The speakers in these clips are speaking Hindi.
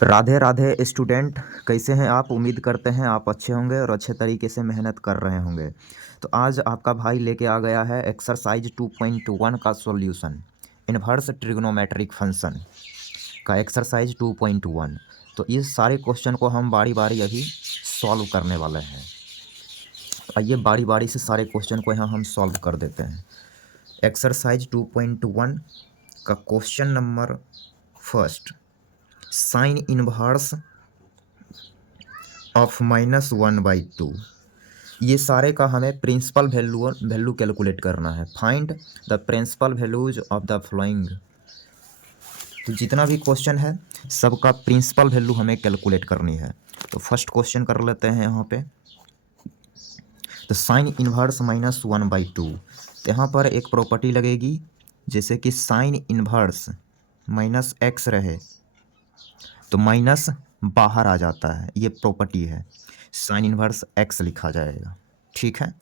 राधे राधे स्टूडेंट, कैसे हैं आप? उम्मीद करते हैं आप अच्छे होंगे और अच्छे तरीके से मेहनत कर रहे होंगे। तो आज आपका भाई लेके आ गया है एक्सरसाइज 2.1 का सॉल्यूशन, इन्वर्स ट्रिग्नोमेट्रिक फंक्शन का एक्सरसाइज 2.1। तो इस सारे क्वेश्चन को हम बारी बारी अभी सॉल्व करने वाले हैं। आइए बारी बारी से सारे क्वेश्चन को यहाँ हम सॉल्व कर देते हैं। एक्सरसाइज 2.1 का question number first, sine inverse of -1/2। ये सारे का हमें प्रिंसिपल वैल्यू कैलकुलेट करना है। Find the principal values of the flowing. तो जितना भी क्वेश्चन है सबका प्रिंसिपल वैल्यू हमें कैलकुलेट करनी है। तो फर्स्ट क्वेश्चन कर लेते हैं यहाँ पे। तो साइन इनवर्स -1/2, तो यहाँ पर एक प्रॉपर्टी लगेगी, जैसे कि साइन इनवर्स -x रहे तो माइनस बाहर आ जाता है, ये प्रॉपर्टी है। साइन इनवर्स x लिखा जाएगा, ठीक है।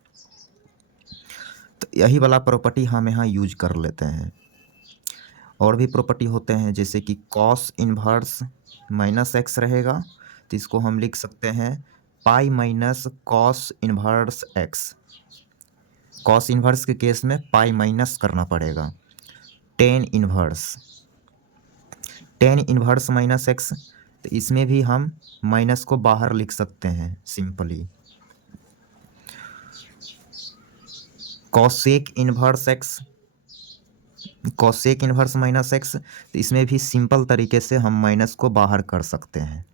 तो यही वाला प्रॉपर्टी हम यहाँ यूज कर लेते हैं। और भी प्रॉपर्टी होते हैं, जैसे कि कॉस इनवर्स -x रहेगा, तो इसको हम लिख सकते हैं पाई minus cos inverse x। Cos inverse के केस में पाई माइनस करना पड़ेगा। टेन इनवर्स -x, तो इसमें भी हम माइनस को बाहर लिख सकते हैं simply. Cosec inverse x, cosec inverse -x, तो इसमें भी सिंपल तरीके से हम माइनस को बाहर कर सकते हैं,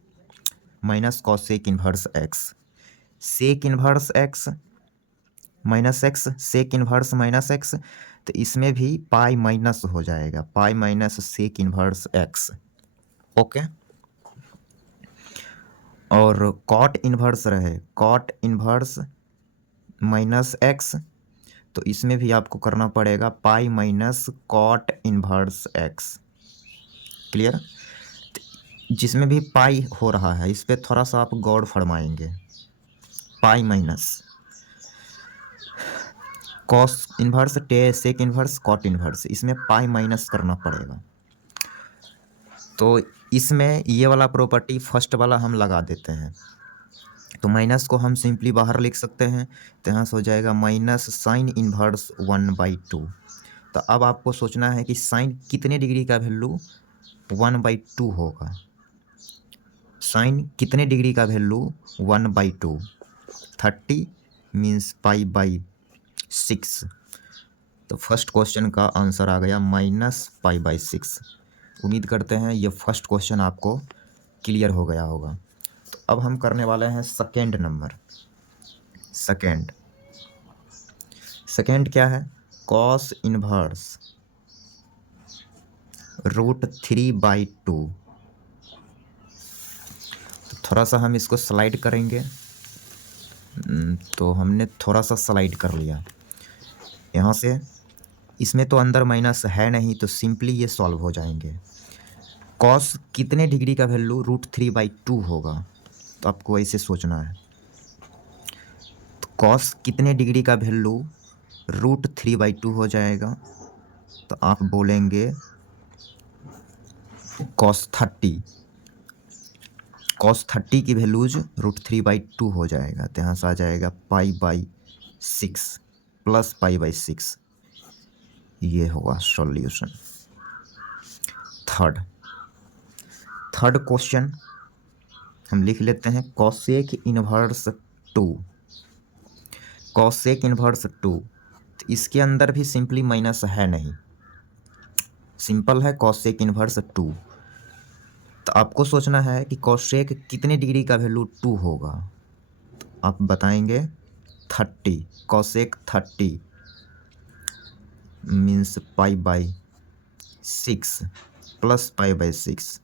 minus cosec inverse x। Sec inverse x -x, sec inverse -x, तो इसमें भी पाई माइनस हो जाएगा, pi minus sec inverse x, okay. और कॉट इनवर्स रहे, कॉट इनवर्स -x, तो इसमें भी आपको करना पड़ेगा pi minus cot inverse x, clear. जिसमें भी पाई हो रहा है इस पर थोड़ा सा आप गौर फरमाएंगे। Pi minus cos inverse, sec inverse, cot inverse, इसमें पाई माइनस करना पड़ेगा। तो इसमें ये वाला प्रॉपर्टी फर्स्ट वाला हम लगा देते हैं, तो माइनस को हम सिंपली बाहर लिख सकते हैं। तो यहाँ से हो जाएगा माइनस साइन इनवर्स 1/2। तो अब आपको सोचना है कि साइन कितने डिग्री का वैल्यू 1/2 होगा। साइन कितने डिग्री का वैल्यू 1/2, 30 मीन्स π/6। तो फर्स्ट क्वेश्चन का आंसर आ गया -π/6। उम्मीद करते हैं ये फर्स्ट क्वेश्चन आपको क्लियर हो गया होगा। तो अब हम करने वाले हैं सेकेंड नंबर। सेकेंड क्या है? Cos inverse √3/2। तो थोड़ा सा हम इसको स्लाइड करेंगे। तो हमने थोड़ा सा स्लाइड कर लिया यहाँ से। इसमें तो अंदर माइनस है नहीं, तो सिंपली ये सॉल्व हो जाएंगे। कॉस कितने डिग्री का वैल्यू √3/2 होगा, तो आपको ऐसे सोचना है। तो कॉस कितने डिग्री का वैल्यू √3/2 हो जाएगा, तो आप बोलेंगे कॉस 30 की वैल्यूज √3/2 हो जाएगा। तो यहाँ से आ जाएगा π/6 प्लस π/6। ये होगा सॉल्यूशन। थर्ड क्वेश्चन हम लिख लेते हैं कॉसेक इनवर्स 2। कॉसेक इनवर्स 2, तो इसके अंदर भी सिंपली माइनस है नहीं, सिंपल है कॉसेक इनवर्स 2। तो आपको सोचना है कि कॉसेक कितने डिग्री का वैल्यू 2 होगा, तो आप बताएंगे 30। Cosec 30 means π/6 plus π/6।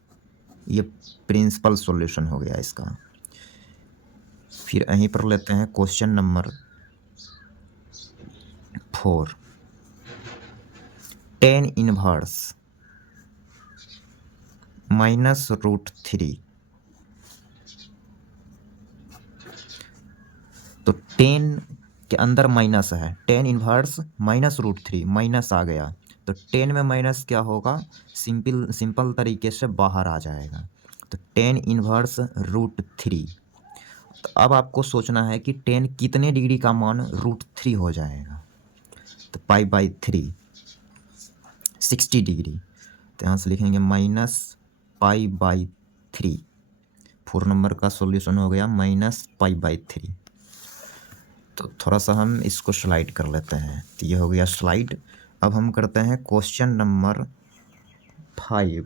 ये प्रिंसिपल सॉल्यूशन हो गया इसका। फिर यहीं पर लेते हैं क्वेश्चन नंबर 4। Ten inverse -√3। तो 10 के अंदर माइनस है, टेन इनवर्स -√3, माइनस आ गया, तो 10 में माइनस क्या होगा, सिंपल तरीके से बाहर आ जाएगा। तो टेन इनवर्स रूट थ्री। तो अब आपको सोचना है कि टेन कितने डिग्री का मान रूट थ्री हो जाएगा। तो पाई बाई थ्री 60 डिग्री, तो यहाँ से लिखेंगे minus pi by three. 4 number का सॉल्यूशन हो गया माइनस पाई बाई थ्री। तो थोड़ा सा हम इसको स्लाइड कर लेते हैं। तो ये हो गया स्लाइड। अब हम करते हैं क्वेश्चन नंबर 5,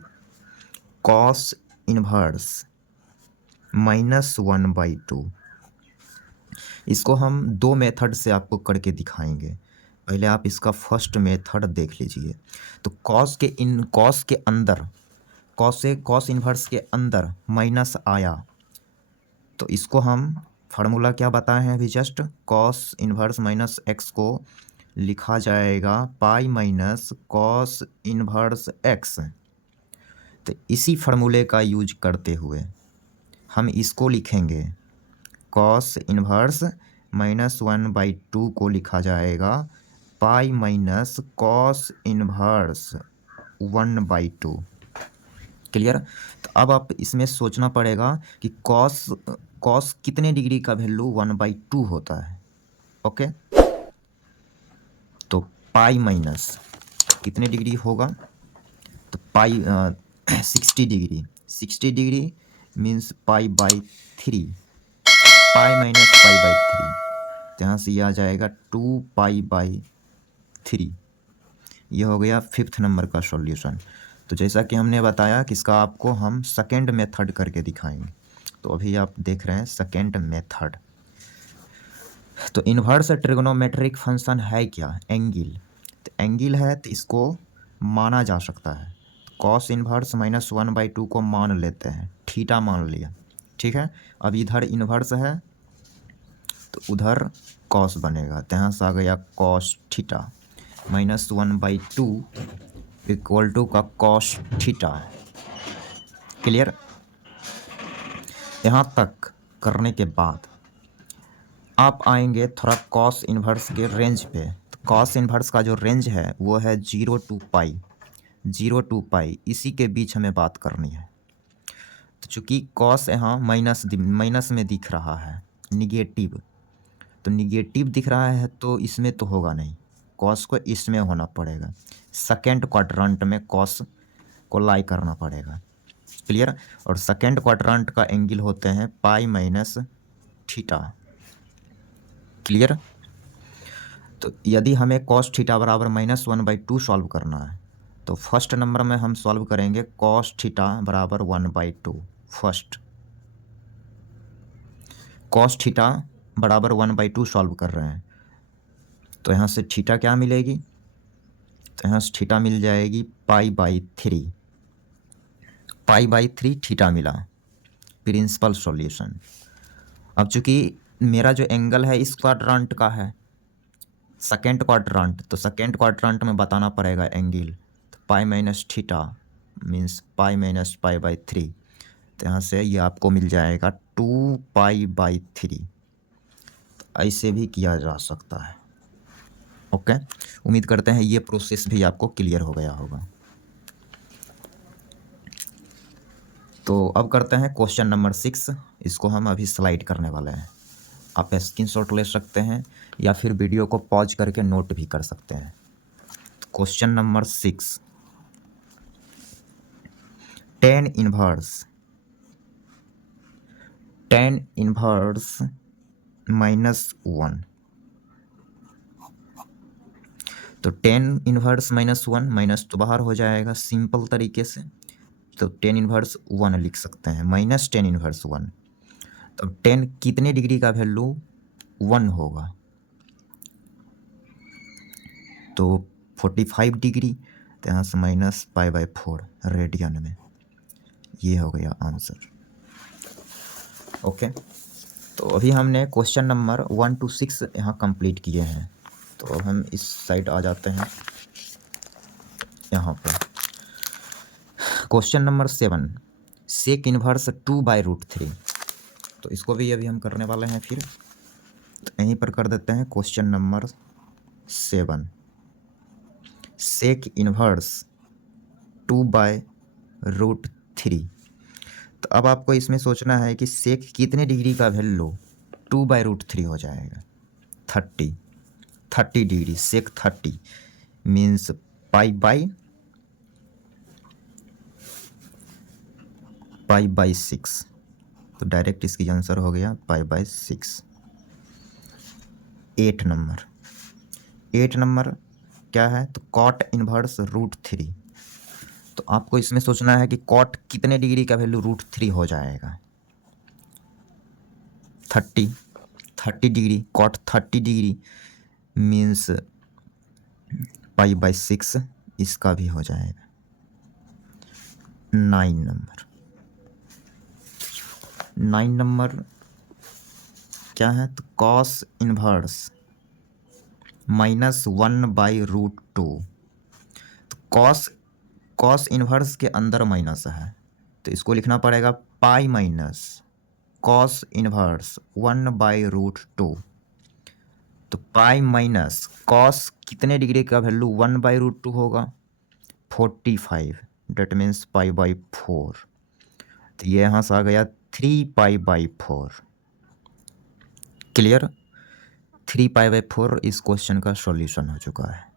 कॉस इनवर्स -1/2। इसको हम दो मेथड से आपको करके दिखाएंगे। पहले आप इसका फर्स्ट मेथड देख लीजिए। तो कॉस के अंदर कॉस इनवर्स के अंदर माइनस आया, तो इसको हम फार्मूला क्या बताए हैं अभी just, cos inverse minus x को लिखा जाएगा pi minus cos inverse x. तो इसी फार्मूले का यूज करते हुए हम इसको लिखेंगे, कॉस इनवर्स -1/2 को लिखा जाएगा pi minus cos inverse 1/2। Clear. तो अब आप इसमें सोचना पड़ेगा कि कॉस कितने डिग्री का वैल्यू 1/2 होता है। ओके, तो पाई माइनस कितने डिग्री होगा, तो पाई 60 degree. 60 degree means pi by three, pi minus pi by three. तो यहाँ से ये आ जाएगा 2 पाई बाई थ्री। ये हो गया 5th नंबर का सॉल्यूशन। तो जैसा कि हमने बताया कि इसका आपको हम सेकेंड मेथड करके दिखाएंगे। तो अभी आप देख रहे हैं सेकेंड मेथड। तो इन्वर्स ट्रिग्नोमेट्रिक फंक्शन है क्या, एंगल। तो एंगल है तो इसको माना जा सकता है। कॉस इन्वर्स -1/2 को मान लेते हैं, थीटा मान लिया, ठीक है। अब इधर इन्वर्स है तो उधर कॉस बनेगा, तो यहाँ से आ गया कॉस थीटा -1/2 इक्वल टू का कॉस थीटा। क्लियर। यहाँ तक करने के बाद आप आएंगे थोड़ा कॉस इन्वर्स के रेंज पे। तो कॉस इन्वर्स का जो रेंज है वो है 0 to पाई, 0 to पाई, इसी के बीच हमें बात करनी है। तो चूँकि कॉस यहाँ माइनस में दिख रहा है, निगेटिव, तो निगेटिव दिख रहा है तो इसमें तो होगा नहीं, कॉस को इसमें होना पड़ेगा, सेकेंड क्वाड्रेंट में कॉस को लाई करना पड़ेगा। क्लियर। और सेकेंड क्वाड्रेंट का एंगल होते हैं पाई माइनस थीटा। क्लियर। तो यदि हमें कॉस थीटा बराबर -1/2 सॉल्व करना है तो फर्स्ट नंबर में हम सॉल्व करेंगे कॉस थीटा बराबर 1/2। फर्स्ट कॉस थीटा बराबर 1/2 सॉल्व कर रहे हैं, तो यहाँ से थीटा क्या मिलेगी, तो यहाँ से थीटा मिल जाएगी pi by three. Pi by three theta मिला, प्रिंसिपल सॉल्यूशन। अब चूंकि मेरा जो एंगल है इस क्वाड्रेंट का है, सेकेंड क्वाड्रेंट, तो सेकेंड क्वाड्रेंट में बताना पड़ेगा एंगल। तो pi minus theta means pi minus pi by three. तो यहाँ से ये आपको मिल जाएगा 2 पाई बाई थ्री। ऐसे भी किया जा सकता है। ओके, उम्मीद करते हैं ये प्रोसेस भी आपको क्लियर हो गया होगा। तो अब करते हैं क्वेश्चन नंबर 6। इसको हम अभी स्लाइड करने वाले हैं। आप स्क्रीनशॉट ले सकते हैं या फिर वीडियो को पॉज करके नोट भी कर सकते हैं। Question number 6, ten inverse -1। तो टेन इनवर्स -1 माइनस तो बाहर हो जाएगा सिंपल तरीके से, तो टेन इनवर्स 1 लिख सकते हैं, माइनस टेन इनवर्स 1। तो 10 कितने डिग्री का वैल्यू 1 होगा, तो 45 डिग्री। तो यहाँ से माइनस पाई/4 रेडियन में। ये हो गया आंसर। ओके, तो अभी हमने क्वेश्चन नंबर 1 to 6 यहाँ कंप्लीट किए हैं। तो अब हम इस साइड आ जाते हैं। यहाँ पर क्वेश्चन नंबर 7, सेक इनवर्स 2/√3। तो इसको भी अभी हम करने वाले हैं। फिर तो यहीं पर कर देते हैं क्वेश्चन नंबर 7, सेक इनवर्स 2/√3। तो अब आपको इसमें सोचना है कि सेक कितने डिग्री का वैल्यू 2/√3 हो जाएगा। 30 डिग्री, सेक 30 मीन्स पाई/6। तो डायरेक्ट इसकी आंसर हो गया पाई/6। 8 नंबर क्या है? तो कॉट इनवर्स √3। तो आपको इसमें सोचना है कि कॉट कितने डिग्री का वैल्यू √3 हो जाएगा। 30 डिग्री, कॉट 30 डिग्री मीन्स पाई/6, इसका भी हो जाएगा। 9 नंबर क्या है? तो कॉस इनवर्स -1/√2। तो कॉस इनवर्स के अंदर माइनस है, तो इसको लिखना पड़ेगा पाई माइनस कॉस इनवर्स 1/√2। तो पाई माइनस कॉस कितने डिग्री का वैल्यू 1/√2 होगा? 45, डेट मीन्स पाई/4। तो ये यहाँ से आ गया 3 पाई/4। क्लियर? 3 पाई/4 इस क्वेश्चन का सॉल्यूशन हो चुका है।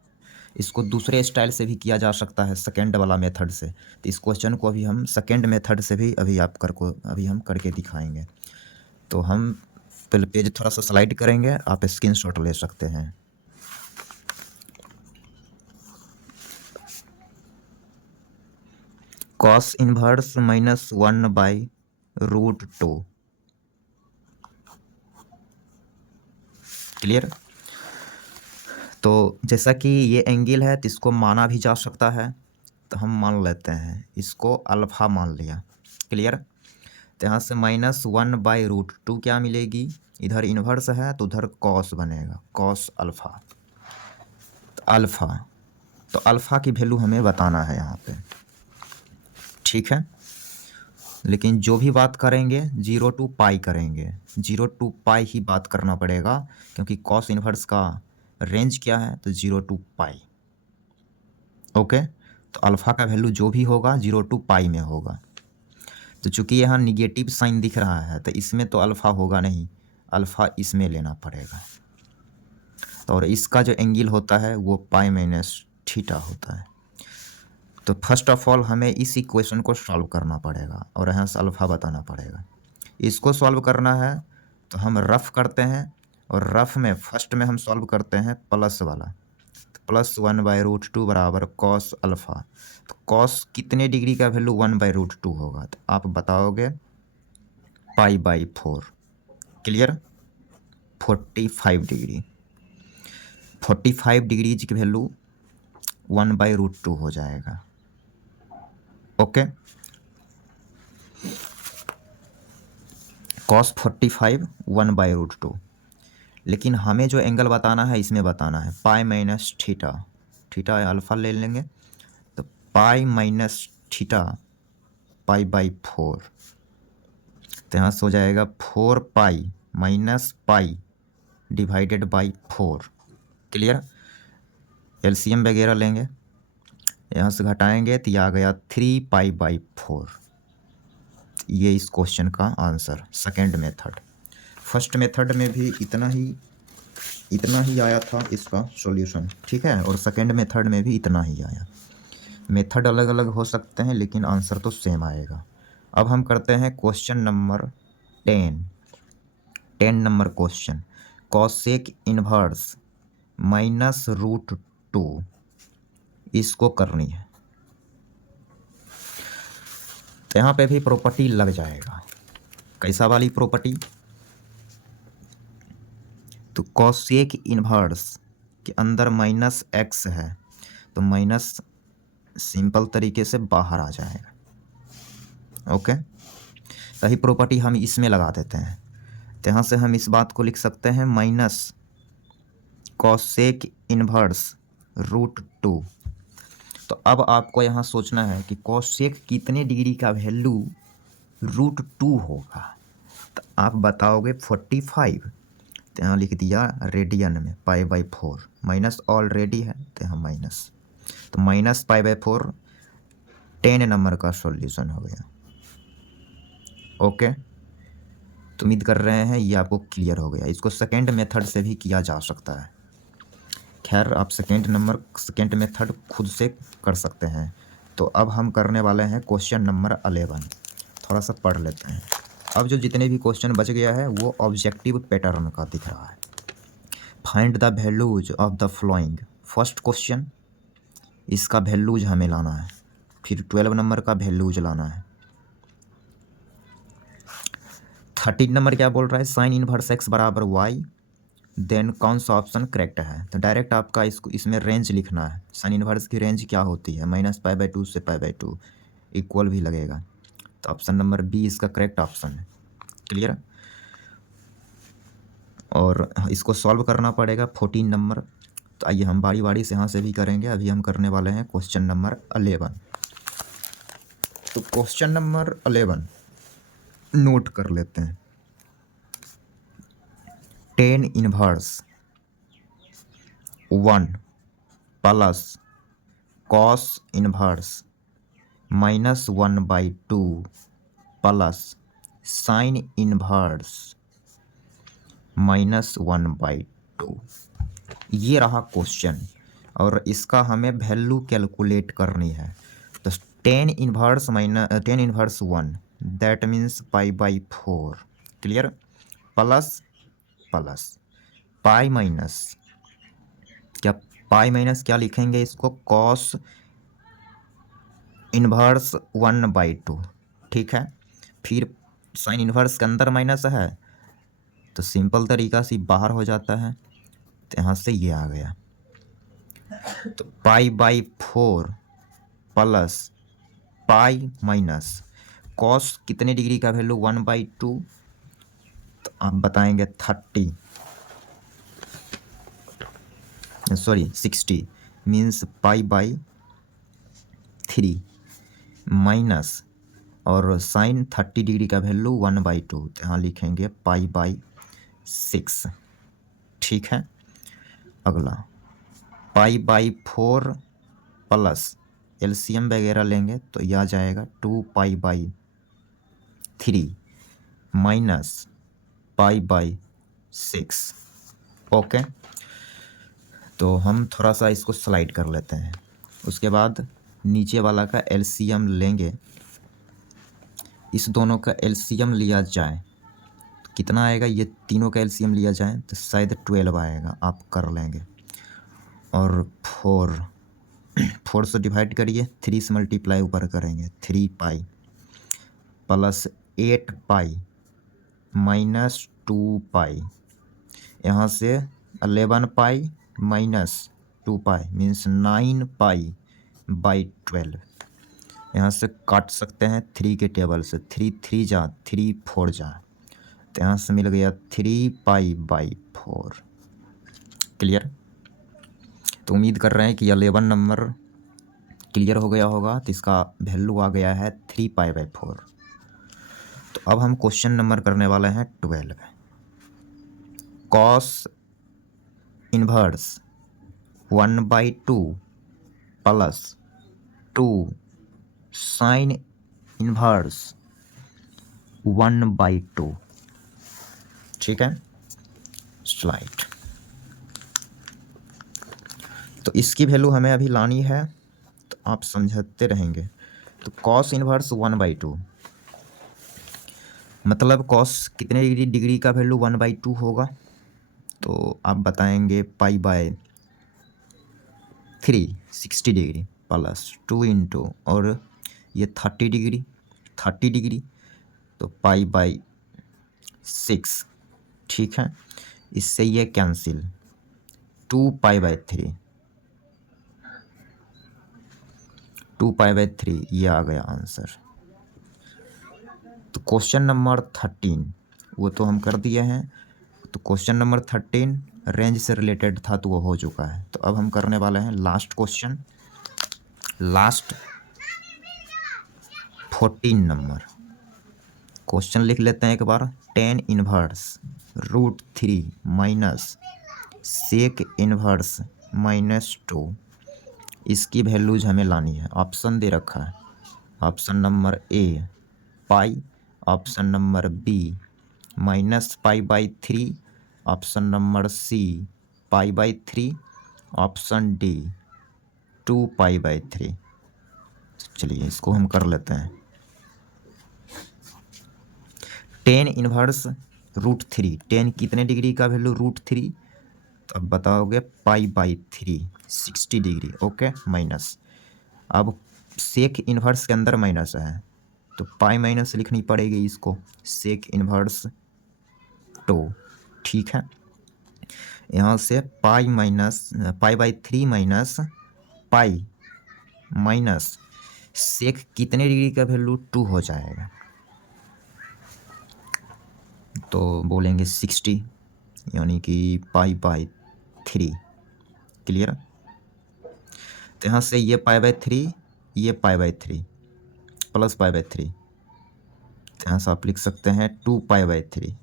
इसको दूसरे स्टाइल से भी किया जा सकता है, सेकेंड वाला मेथड से। तो इस क्वेश्चन को अभी हम सेकेंड मेथड से भी अभी हम करके दिखाएंगे। तो हम पहले पेज थोड़ा सा स्लाइड करेंगे, आप स्क्रीनशॉट ले सकते हैं। Cos inverse -1/√2। क्लियर? तो जैसा कि ये एंगल है तो इसको माना भी जा सकता है, तो हम मान लेते हैं, इसको अल्फ़ा मान लिया। क्लियर? तो यहाँ से -1/√2 क्या मिलेगी? इधर इन्वर्स है तो उधर कॉस बनेगा, कॉस अल्फ़ा। तो अल्फ़ा की वैल्यू हमें बताना है यहाँ पे। ठीक है, लेकिन जो भी बात करेंगे 0 to पाई करेंगे। 0 to पाई ही बात करना पड़ेगा, क्योंकि कॉस इन्वर्स का रेंज क्या है? तो 0 to पाई। ओके, तो अल्फ़ा का वैल्यू जो भी होगा 0 to पाई में होगा। तो चूंकि यहाँ निगेटिव साइन दिख रहा है तो इसमें तो अल्फ़ा होगा नहीं, अल्फ़ा इसमें लेना पड़ेगा। तो और इसका जो एंगल होता है वो पाई-थीटा होता है। तो फर्स्ट ऑफ ऑल हमें इस इक्वेशन को सॉल्व करना पड़ेगा और यहाँ से अल्फ़ा बताना पड़ेगा। इसको सॉल्व करना है तो हम रफ करते हैं, और रफ में फर्स्ट में हम सॉल्व करते हैं प्लस वाला। तो +1/√2 बराबर कॉस अल्फ़ा। तो कॉस कितने डिग्री का वैल्यू 1/√2 होगा? तो आप बताओगे पाई/4। क्लियर? 45 डिग्री, 45 डिग्री की वैल्यू 1/√2 हो जाएगा। Okay, cos 45 1/√2। लेकिन हमें जो एंगल बताना है इसमें बताना है पाई-थीटा। थीटा अल्फ़ा ले लेंगे, तो पाई-थीटा पाई/4। तो यहाँ से हो जाएगा 4 pi minus pi divided by 4। Clear? LCM वगैरह लेंगे, यहाँ से घटाएंगे तो यह आ गया 3 पाई/4। ये इस क्वेश्चन का answer second method. First method में भी इतना ही आया था इसका सॉल्यूशन। ठीक है, और सेकेंड मेथड में भी इतना ही आया। मेथड अलग अलग हो सकते हैं लेकिन आंसर तो सेम आएगा। अब हम करते हैं question number 10 number question. Cosec inverse -√2 इसको करनी है। तो यहाँ पे भी प्रॉपर्टी लग जाएगा। कैसा वाली प्रॉपर्टी? तो कॉसेक इनवर्स के अंदर -x है, तो माइनस सिंपल तरीके से बाहर आ जाएगा। ओके, सही प्रॉपर्टी हम इसमें लगा देते हैं। तो यहाँ से हम इस बात को लिख सकते हैं माइनस कॉसेक इनवर्स √2। तो अब आपको यहाँ सोचना है कि कॉसेक कितने डिग्री का वैल्यू √2 होगा? तो आप बताओगे 45। तो यहाँ लिख दिया रेडियन में पाई/4, माइनस ऑलरेडी है तो यहाँ माइनस, तो -पाई/4 10 नंबर का सॉल्यूशन हो गया। ओके, तो उम्मीद कर रहे हैं ये आपको क्लियर हो गया। इसको सेकेंड मेथड से भी किया जा सकता है। खैर आप सेकेंड मेथड खुद से कर सकते हैं। तो अब हम करने वाले हैं क्वेश्चन नंबर 11। थोड़ा सा पढ़ लेते हैं। अब जो जितने भी क्वेश्चन बच गया है वो ऑब्जेक्टिव पैटर्न का दिख रहा है। Find the values of the flowing. First question, इसका वैल्यूज हमें लाना है। फिर 12 नंबर का वैल्यूज लाना है। 13 नंबर क्या बोल रहा है, साइन इनवर्स एक्स बराबर वाई, देन कौन सा ऑप्शन करेक्ट है। तो डायरेक्ट आपका इसमें रेंज लिखना है। साइन इनवर्स की रेंज क्या होती है, -π/2 से π/2, इक्वल भी लगेगा। तो ऑप्शन नंबर बी इसका करेक्ट ऑप्शन है। क्लियर। और इसको सॉल्व करना पड़ेगा 14 नंबर। तो आइए हम बारी बारी से यहाँ से भी करेंगे। अभी हम करने वाले हैं क्वेश्चन नंबर 11। तो क्वेश्चन नंबर 11 नोट कर लेते हैं। Tan inverse 1 plus cos inverse -1/2 plus sine inverse -1/2, ये रहा क्वेश्चन। और इसका हमें वैल्यू कैलकुलेट करनी है। तो ten inverse 1 that means π/4। Clear. Plus pi minus क्या लिखेंगे इसको, कॉस इनवर्स 1/2। ठीक है। फिर साइन इनवर्स के अंदर माइनस है तो सिंपल तरीका से बाहर हो जाता है। तो यहाँ से ये आ गया। तो π/4 प्लस पाई माइनस कॉस कितने डिग्री का वैल्यू 1/2, तो आप बताएंगे 60 मीन्स π/3 माइनस और साइन 30 डिग्री का वैल्यू 1/2, तो यहाँ लिखेंगे π/6। ठीक है। अगला π/4 प्लस एलसीएम वगैरह लेंगे तो यह आ जाएगा 2π/3 माइनस π/6। ओके, तो हम थोड़ा सा इसको स्लाइड कर लेते हैं। उसके बाद नीचे वाला का एलसीएम लेंगे। इस दोनों का एलसीएम लिया जाए तो कितना आएगा, ये तीनों का एलसीएम लिया जाए तो शायद 12 आएगा। आप कर लेंगे। और 4 से डिवाइड करिए, 3 से मल्टीप्लाई ऊपर करेंगे, 3π प्लस 8π माइनस 2π, यहाँ से 11π माइनस 2π मीन्स 9π/12। यहाँ से काट सकते हैं 3 के टेबल से, 3 3 जा 3 4 जा, तो यहाँ से मिल गया 3π/4। क्लियर। तो उम्मीद कर रहे हैं कि 11 नंबर क्लियर हो गया होगा। तो इसका वैल्यू आ गया है 3π/4। तो अब हम क्वेश्चन नंबर करने वाले हैं 12। Cos inverse 1/2 plus 2 sine inverse 1/2। ठीक है। स्लाइड। तो इसकी वैल्यू हमें अभी लानी है, तो आप समझते रहेंगे। तो कॉस इनवर्स 1/2 मतलब कॉस कितने डिग्री का वैल्यू 1/2 होगा, तो आप बताएंगे π/3 60 डिग्री प्लस 2 इंटू और ये 30 डिग्री तो π/6। ठीक है। इससे ये कैंसिल, 2π/3 ये आ गया आंसर। तो क्वेश्चन नंबर 13 वो तो हम कर दिए हैं। तो क्वेश्चन नंबर 13 रेंज से रिलेटेड था तो वो हो चुका है। तो अब हम करने वाले हैं last question, last 14 number question लिख लेते हैं एक बार। Tan inverse √3 minus sec inverse -2, इसकी वैल्यूज हमें लानी है। ऑप्शन दे रखा है, option number A pi option number B -π/3, option number C π/3, option D 2π/3। चलिए इसको हम कर लेते हैं। टेन इनवर्स √3, टेन कितने डिग्री का वैल्यू √3, तो अब बताओगे π/3 60 डिग्री। ओके माइनस, अब सेक इनवर्स के अंदर माइनस है तो पाई माइनस लिखनी पड़ेगी इसको, सेक इनवर्स 2। ठीक है, यहाँ से π/3 माइनस पाई माइनस सेक कितने डिग्री का वैल्यू 2 हो जाएगा, तो बोलेंगे 60, यानी कि π/3। क्लियर, तो यहाँ से ये π/3, ये π/3 प्लस π/3, तो यहाँ से आप लिख सकते हैं 2π/3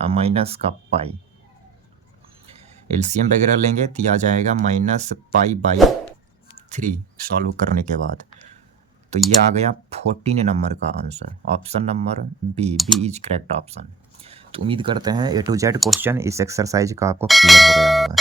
और माइनस का पाई, एलसीएम वगैरह लेंगे तो आ जाएगा -π/3 सॉल्व करने के बाद। तो ये आ गया 14 नंबर का answer, option number B is correct option. तो उम्मीद करते हैं A to Z क्वेश्चन इस एक्सरसाइज का आपको क्लियर हो गया होगा।